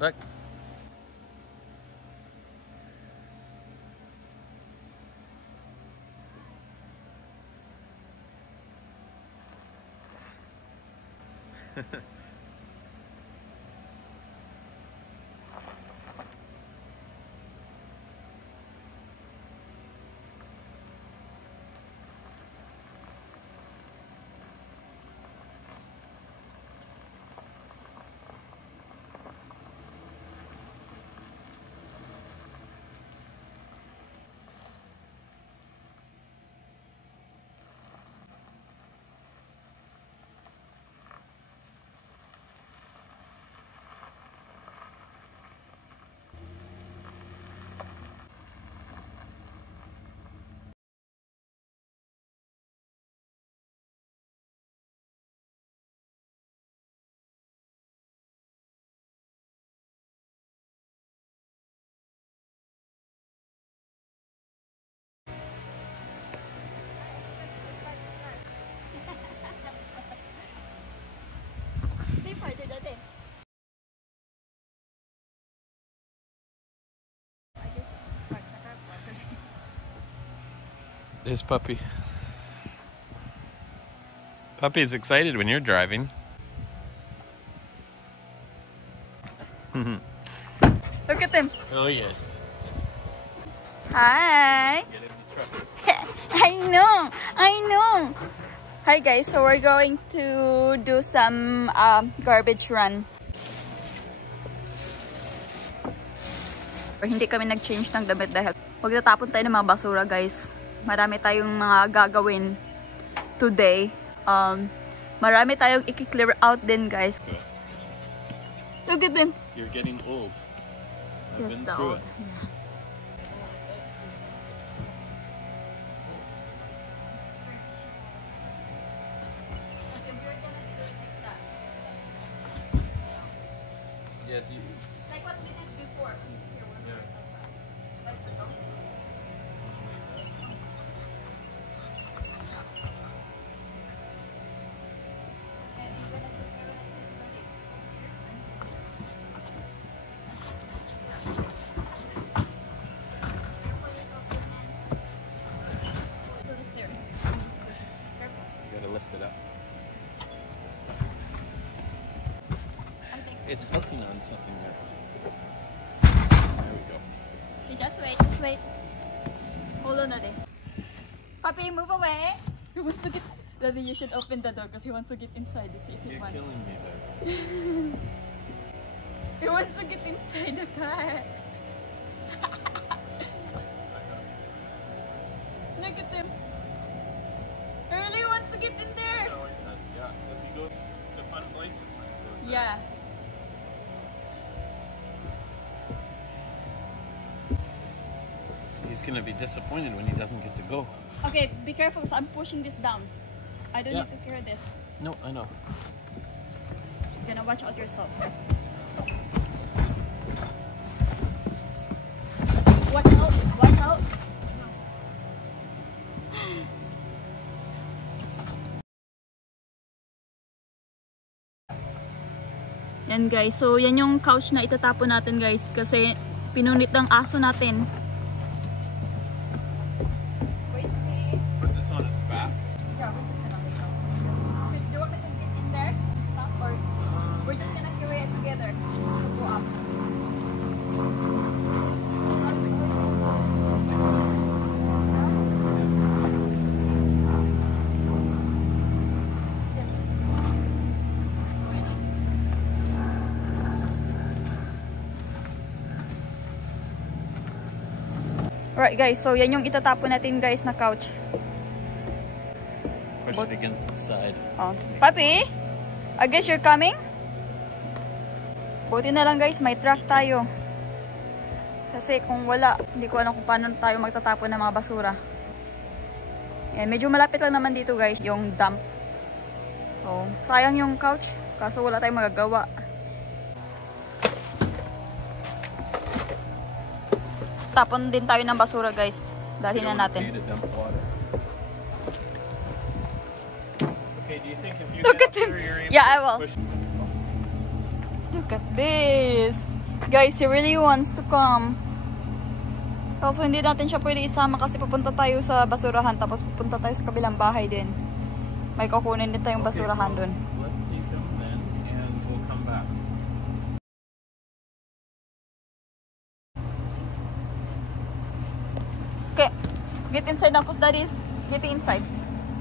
Look. There's Puppy. Puppy's excited when you're driving. Look at them. Oh yes. Hi. I know. Hi guys, so we're going to do some garbage run. Or hindi kami nag-change ng damit dahil magtatapon tayo ng mga basura guys. Marami tayong mga gagawin today. Marami tayong i-clear out din guys. Good. Look at them. You're getting old. Yes, the old. Yeah. Yeah, do you... Like what we did before. Yeah. Lift it up. It's hooking on something there. There we go. Okay, just wait. Hold on, Daddy. Puppy, move away. He wants to get. Daddy, you should open the door because he wants to get inside. It's if he You're wants. killing me there. He wants to get inside the car. Look at him. He really wants to get in there. He always does, yeah. Because he goes to fun places when he goes there. Yeah. He's gonna be disappointed when he doesn't get to go. Okay, be careful. So I'm pushing this down. I don't need to carry this. No, I know. You're gonna watch out yourself. Watch out! Watch out! Yan guys, so yan yung couch na itatapon natin guys kasi pinunit ng aso natin. Wait, Put this on its back. yeah, we're just gonna go. Do you want me to get in there? Or we're just gonna carry it together to go up. Alright guys, so yan yung itatapon natin guys na couch. Push it against the side. Oh. Papi, I guess you're coming? Buti na lang guys, may truck tayo. Kasi kung wala, hindi ko alam kung paano tayo magtatapon ng mga basura. Yan, medyo malapit lang naman dito guys, yung dump. So, sayang yung couch, kaso wala tayong magagawa. Tapon din tayo ng basura guys. Dalhin na natin. Okay, do you think if you Look get at him. up here, you're able Yeah, I to will. push? Look at this. Guys, he really wants to come. Kaso hindi natin siya pwede isama kasi pupunta tayo sa basurahan tapos pupunta tayo sa kabilang bahay din. May kukunin din tayong basurahan dun. Let's take him then, and we'll come back. Okay, get inside now, cause daddy's getting inside.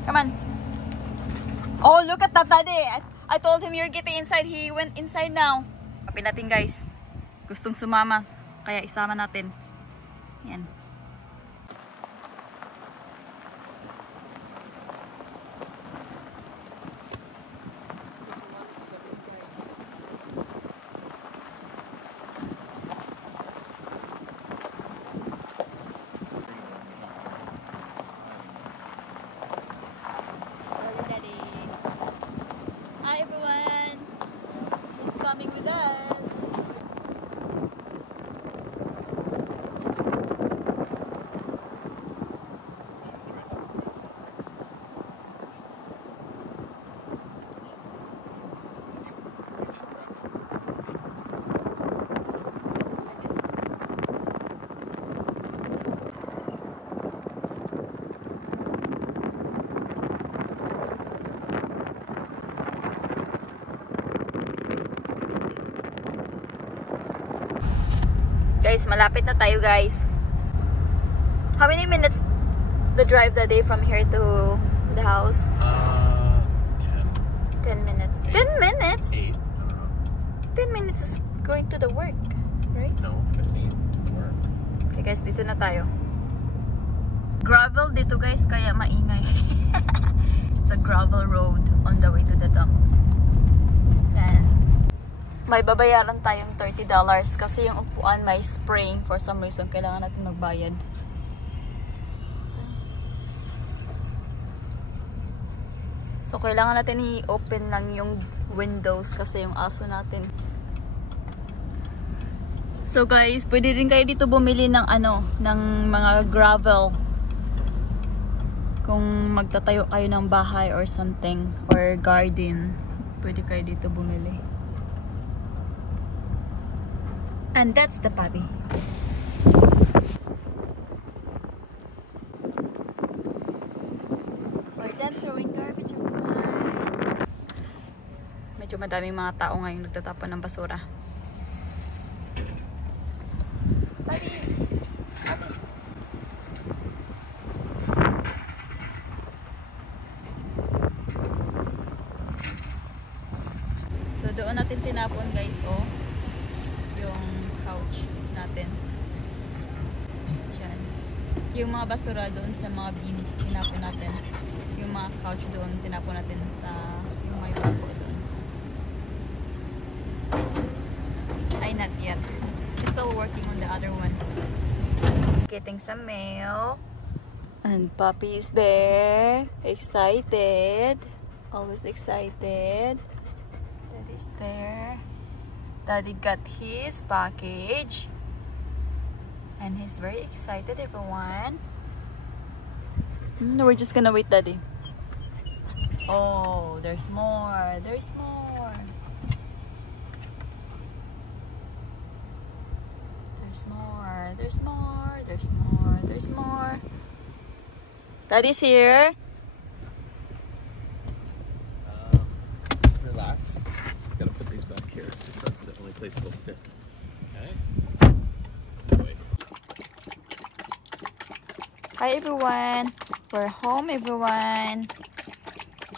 Come on. Oh, look at that, daddy. I told him you're getting inside. He went inside now. Kapin natin, guys. Gustong sumama, kaya isama natin. Yan. Daddy. Hi everyone. Who's coming with us? Guys, malapit na tayo, guys. How many minutes the drive the day from here to the house? 10 minutes. 10 minutes? 8, I don't know. 10 minutes is going to the work, right? No, 15 to the work. Okay guys, dito na tayo. Gravel dito guys, kaya maingay. It's a gravel road on the way to the dump. Then, may babayaran tayong $30 kasi yung upuan may spring. For some reason, kailangan natin magbayad. So, kailangan natin i-open lang yung windows kasi yung aso natin. So guys, pwede rin kayo dito bumili ng ng mga gravel. Kung magtatayo kayo ng bahay or something, or garden, pwede kayo dito bumili. And that's the puppy. We're done throwing garbage away. Medyo madaming mga tao ngayon nagtatapon ng basura. Puppy! Puppy! So doon natin tinapon guys, oh. Yung couch natin. Diyan. Yung mga basura doon sa mga bins, tinapon natin. Yung mga couch doon, tinapon natin sa yung may bako doon. Ay, not yet. Still working on the other one. Getting some mail. And puppy is there. Excited. Always excited. Daddy's there. Daddy got his package. And he's very excited, everyone. We're just gonna wait, Daddy. Oh, there's more. There's more. There's more. There's more. There's more. There's more. Daddy's here. Just relax. Gotta put these back here because that's the only place it'll fit. Okay? Wait. Hi, everyone. We're home, everyone.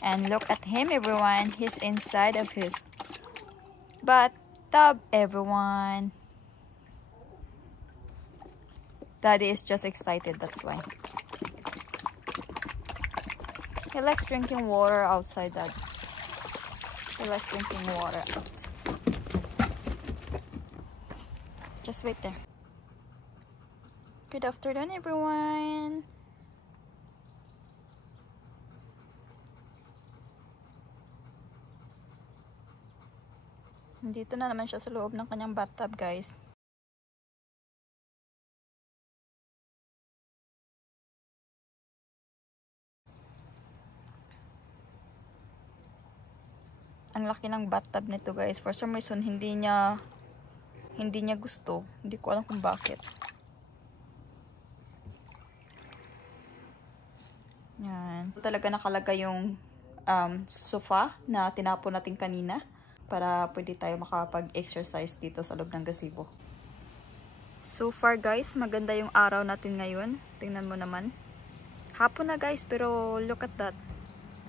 And look at him, everyone. He's inside of his bathtub, everyone. Daddy is just excited, that's why. He likes drinking water outside, Dad. He likes drinking water out. Just wait there. Good afternoon, everyone. Dito na naman siya sa loob ng kanyang bathtub, guys. Ang laki ng bathtub nito, guys. For some reason, hindi niya Hindi niya gusto. Hindi ko alam kung bakit. Yan. Talaga nakalagay yung sofa na tinapon natin kanina para pwede tayo makapag-exercise dito sa loob ng gazebo. So far guys, maganda yung araw natin ngayon. Tingnan mo naman. Hapon na guys, pero look at that.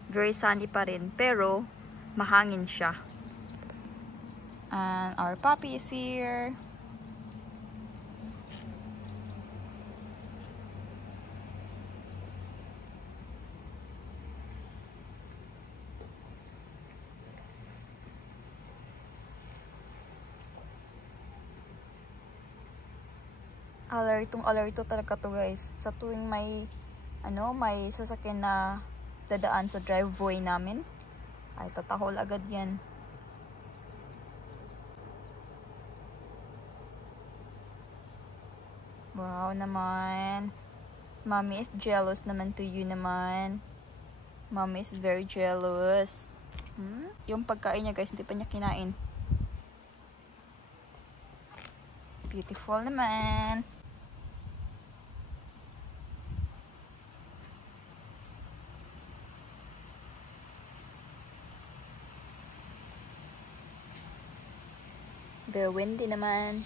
Very sunny pa rin, pero mahangin siya. And our puppy is here. Alertong-alerto talaga to guys. Sa tuwing may may sasakyan na dadaan sa driveway namin, ay tatahol agad yan. Wow naman. Mommy is jealous naman to you naman. Mommy is very jealous. Yung pagkain niya guys, hindi pa niya kinain. Beautiful naman. Very windy naman.